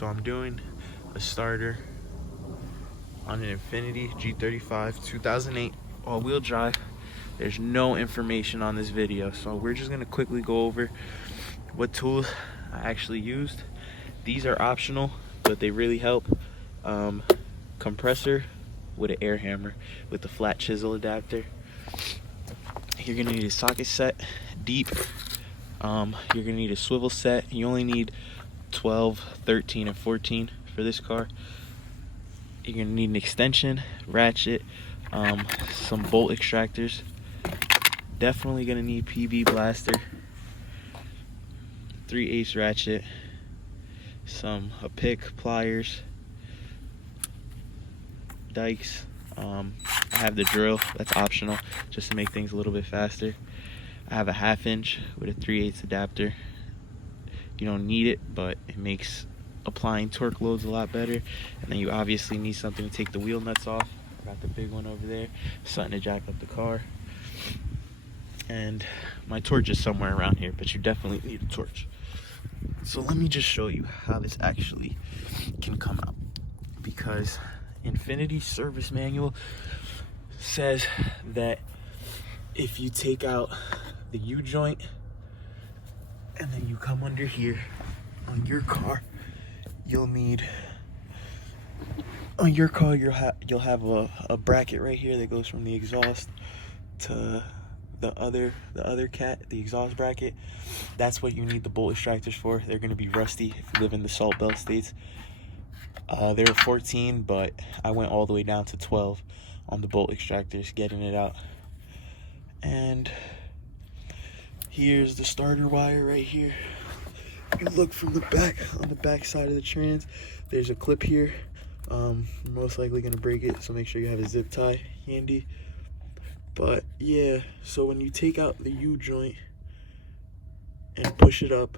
so I'm doing a starter on an Infiniti G35 2008 all-wheel drive. There's no information on this video, so we're just gonna quickly go over what tools I actually used. These are optional, but they really help. Compressor with an air hammer with the flat chisel adapter. You're gonna need a socket set deep. You're gonna need a swivel set. You only need 12, 13, and 14 for this car. You're gonna need an extension, ratchet, some bolt extractors. Definitely gonna need PB blaster, 3/8 ratchet, a pick, pliers, dikes. I have the drill, that's optional, just to make things a little bit faster. I have a 1/2 inch with a 3/8 adapter. You don't need it, but it makes applying torque loads a lot better. And then you obviously need something to take the wheel nuts off. I got the big one over there, something to jack up the car. And my torch is somewhere around here, but you definitely need a torch. So let me just show you how this actually can come out, because Infiniti service manual says that if you take out the U-joint and then you come under here on your car, you'll have a bracket right here that goes from the exhaust to the other the exhaust bracket. That's what you need the bolt extractors for. They're going to be rusty if you live in the salt belt states. They were 14, but I went all the way down to 12 on the bolt extractors, getting it out. And here's the starter wire right here. You look from the back, on the back side of the trans, there's a clip here. You're most likely gonna break it, so make sure you have a zip tie handy. But yeah, so when you take out the U-joint and push it up,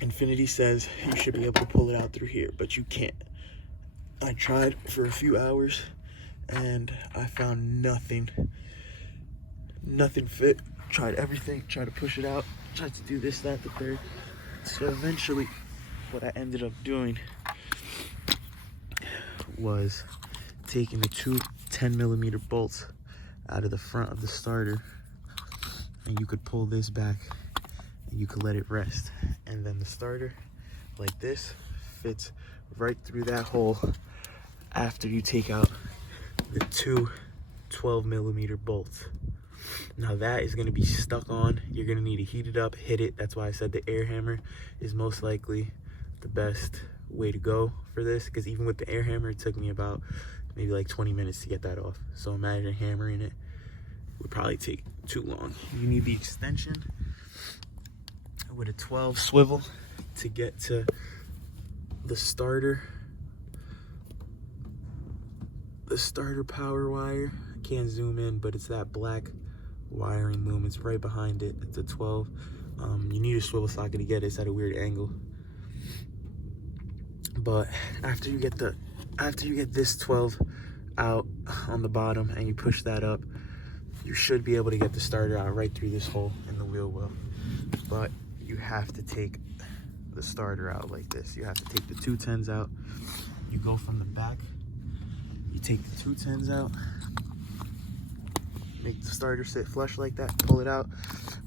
Infiniti says you should be able to pull it out through here, but you can't. I tried for a few hours and I found nothing fit. Tried everything, tried to push it out, tried to do this, that, the third. So eventually what I ended up doing was taking the two 10mm bolts out of the front of the starter, and you could pull this back and you could let it rest, and then the starter like this fits right through that hole after you take out the two 12mm bolts. Now that is going to be stuck on. You're going to need to heat it up, hit it. That's why I said the air hammer is most likely the best way to go for this, because even with the air hammer it took me about maybe like 20 minutes to get that off. So imagine hammering it would probably take too long. You need the extension with a 12 swivel to get to the starter power wire. I can't zoom in, but it's that black wiring loom. It's right behind it. It's a 12. You need a swivel socket to get it. It's at a weird angle. But after you get this 12 out on the bottom and you push that up, you should be able to get the starter out right through this hole in the wheel well. But you have to take the starter out like this. You have to take the 210s out. You go from the back, you take the 210s out, make the starter sit flush like that, pull it out.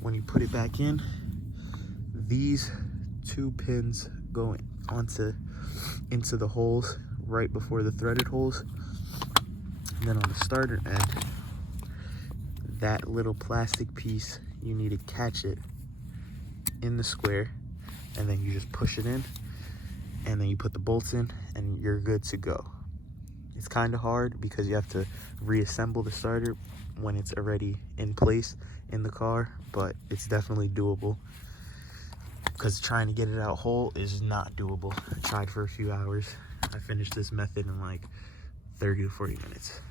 When you put it back in, these two pins go into the holes right before the threaded holes. And then on the starter end, that little plastic piece, you need to catch it in the square, and then you just push it in, and then you put the bolts in, and you're good to go. It's kind of hard because you have to reassemble the starter when it's already in place in the car, but it's definitely doable, because trying to get it out whole is not doable. I tried for a few hours. I finished this method in like 30 to 40 minutes.